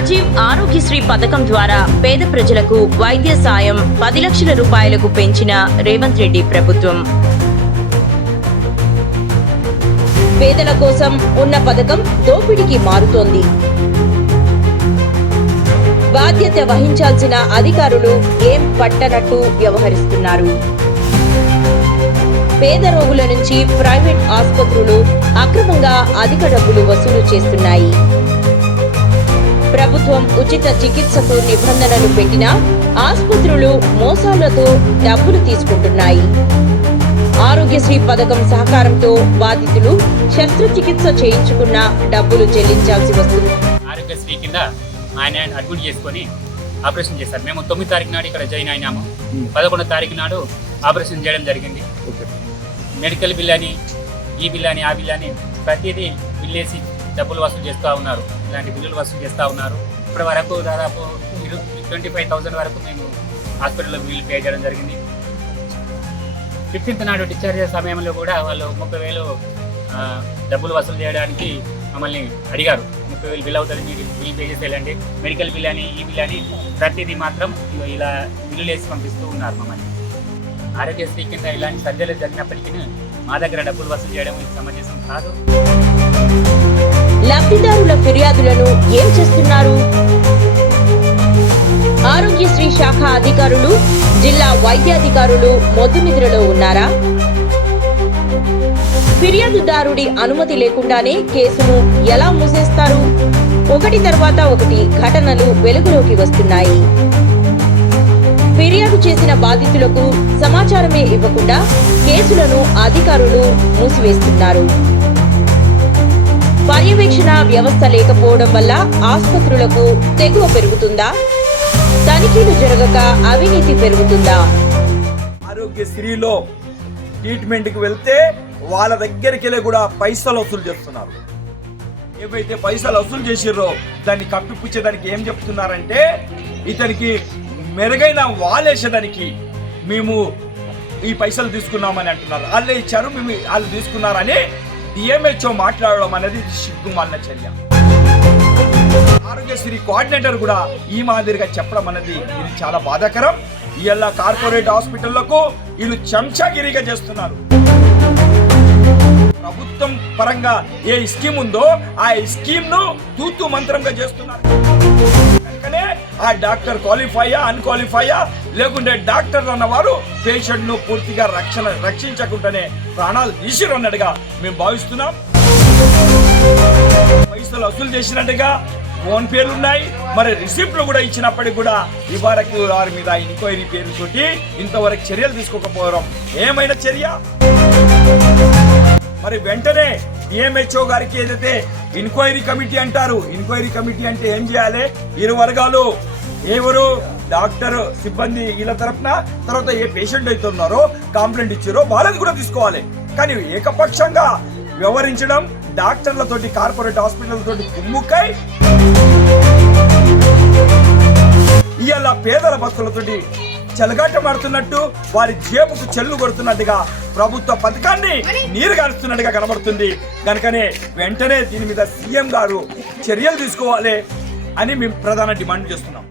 రాజీవ్ ఆరోగ్యశ్రీ పథకం ద్వారా పేద ప్రజలకు వైద్య సాయం 10 లక్షల రూపాయలకు పెంచిన రేవంత్ రెడ్డి ప్రభుత్వం. పేదల కోసం ఉన్న పథకం దోపిడీకి మారుతోంది. బాధ్యత వహించాల్సిన అధికారులు ఏం పట్టనట్టు వ్యవహరిస్తున్నారు. పేద రోగుల నుంచి ప్రైవేట్ ఆసుపత్రులు అక్రమంగా అధిక డబ్బులు వసూలు చేస్తున్నాయి. ప్రభుత్వం ఉచిత చికిత్సకు నిబంధనలు పెట్టినా ఆసుపత్రులు మోసాలతో డబ్బులు తీసుకుంటున్నాయి. ఆరోగ్యశ్రీ పథకం సహకారంతో బాధితులు శస్త్రచికిత్స చేయించుకున్న డబ్బులు చెల్లించాల్సి వస్తుంది. ఆరోగ్యశ్రీ కింద ఆయన అడ్మిట్ చేసుకొని ఆపరేషన్ చేశారు. మేము 9 తారీఖు నాడు ఇక్కడ జాయిన్ అయినాము. 11వ తారీఖు నాడు ఆపరేషన్ చేయడం జరిగింది. మెడికల్ బిల్ అని, ఈ బిల్ అని, ఆ బిల్ అని ప్రతిదీ బిల్ వేసి డబ్బులు వసూలు చేస్తూ ఉన్నారు. ఇలాంటి బిల్లులు వసూలు చేస్తూ ఉన్నారు. ఇప్పటి వరకు దాదాపు 25,000 వరకు మేము హాస్పిటల్లో బిల్లు పే చేయడం జరిగింది. 15th నాడు డిశ్చార్జ్ చేసే సమయంలో కూడా వాళ్ళు 30,000 డబ్బులు వసూలు చేయడానికి మమ్మల్ని అడిగారు. 30,000 బిల్ అవుతుంది, మీరు బిల్ పే చేసి వెళ్ళండి. మెడికల్ బిల్ అని, ఈ బిల్ అని ప్రతిదీ మాత్రం ఇలా బిల్లులు వేసి పంపిస్తూ ఉన్నారు మమ్మల్ని. ఆరోగ్యశ్రీ కింద ఇలాంటి సర్జరీలు జరిగినప్పటికీ మా దగ్గర డబ్బులు వసూలు చేయడం సమంజసం కాదు. లబ్ధిదారుల ఫిర్యాదులను ఏం చేస్తున్నారు? ఆరోగ్యశ్రీ శాఖ అధికారులు, జిల్లా వైద్యాధికారులు మొద్దునిద్రలో ఉన్నారా? ఫిర్యాదుదారుడి అనుమతి లేకుండానే కేసును ఎలా మూసేస్తారు? ఒకటి తర్వాత ఒకటి ఘటనలు వెలుగులోకి వస్తున్నాయి. ఫిర్యాదు చేసిన బాధితులకు సమాచారమే ఇవ్వకుండా కేసులను అధికారులు మూసివేస్తున్నారు. పర్యవేక్షణ వ్యవస్థ లేకపోవడం వల్ల ఆసుపత్రులకు తెగువ పెరుగుతుందా? తనిఖీలు జరగక అవినీతి పెరుగుతుందా? ఆరోగ్యశ్రీలో ట్రీట్మెంట్కి వెళ్తే వాళ్ళ దగ్గరికి వెళ్ళి కూడా పైసలు వసూలు చేస్తున్నారు. ఏవైతే పైసలు వసూలు చేసిర్రో దాన్ని కప్పిపుచ్చేదానికి ఏం చెప్తున్నారంటే, ఇతనికి మెరుగైన వాలేసేదానికి మేము ఈ పైసలు తీసుకున్నామని అంటున్నారు. వాళ్ళే ఇచ్చారు, మేము వాళ్ళు తీసుకున్నారని డిఎంహెచ్ఓ మాట్లాడడం అనేది సిగ్గుమాలిన చర్య. ఆరోగ్యశ్రీ కోఆర్డినేటర్ కూడా ఈ మాదిరిగా చెప్పడం అనేది ఇది చాలా బాధాకరం. ఇలా కార్పొరేట్ హాస్పిటళ్లకు వీళ్ళు చెంచాగిరిగా చేస్తున్నారు. ప్రభుత్వం పరంగా ఏ స్కీమ్ ఉందో ఆ స్కీమ్ ను తూతు మంత్రంగా చేస్తున్నారు. కనుకనే ఆ డాక్టర్ క్వాలిఫైయా, అన్క్వాలిఫైయా లేకుంటే డాక్టర్ అన్నవారు పేషెంట్ ను పూర్తిగా రక్షించకుండానే ప్రాణాలు తీసిరన్నట్టుగా మేము భావిస్తున్నాం. పైసలు వసూలు చేసినట్టుగా ఫోన్ పేర్లు ఉన్నాయి, మరి రిసిప్ట్లు కూడా ఇచ్చినప్పటికీ కూడా ఇవరకు వారి మీద ఎంక్వైరీ పేరుతోటి ఇంతవరకు చర్యలు తీసుకోకపోవడం ఏమైనా చర్య? మరి వెంటనే డిఎంహెచ్ఓ గారికి ఏదైతే ఎంక్వైరీ కమిటీ అంటారు, ఎంక్వైరీ కమిటీ అంటే ఏం చేయాలి? ఇరు వర్గాలు, ఎవరు డాక్టర్ సిబ్బంది వీళ్ళ తరఫున, తర్వాత ఏ పేషెంట్ అయితే ఉన్నారో కంప్లైంట్ ఇచ్చారో వాళ్ళది కూడా తీసుకోవాలి. కానీ ఏకపక్షంగా వ్యవహరించడం, డాక్టర్లతోటి కార్పొరేట్ హాస్పిటల్తోటి కుమ్ముకై ఇవాళ పేదల బతుకులతోటి చెలగాటమాడుతున్నట్టు, వారి జేబుకు చెల్లు కొడుతున్నట్టుగా ప్రభుత్వ పథకాన్ని నీరు గారుస్తున్నట్టుగా కనబడుతుంది. కనుకనే వెంటనే దీని మీద సీఎం గారు చర్యలు తీసుకోవాలి అని మేము ప్రధాన డిమాండ్ చేస్తున్నాం.